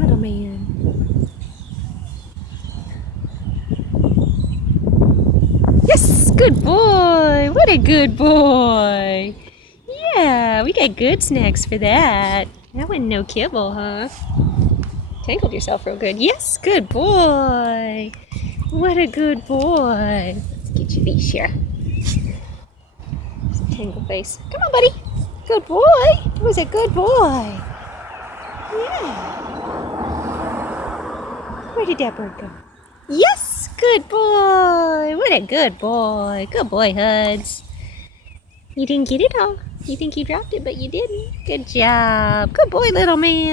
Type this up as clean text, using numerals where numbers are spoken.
little man. Yes, good boy. What a good boy. Yeah, we got good snacks for that. That wasn't no kibble, huh? Tangled yourself real good. Yes, good boy. What a good boy. Let's get your leash here. Tangle face. Come on, buddy. Good boy. That was a good boy. Yeah. Where did that bird go? Yes, good boy. What a good boy. Good boy, Huds. You didn't get it all. You think you dropped it, but you didn't. Good job. Good boy, little man.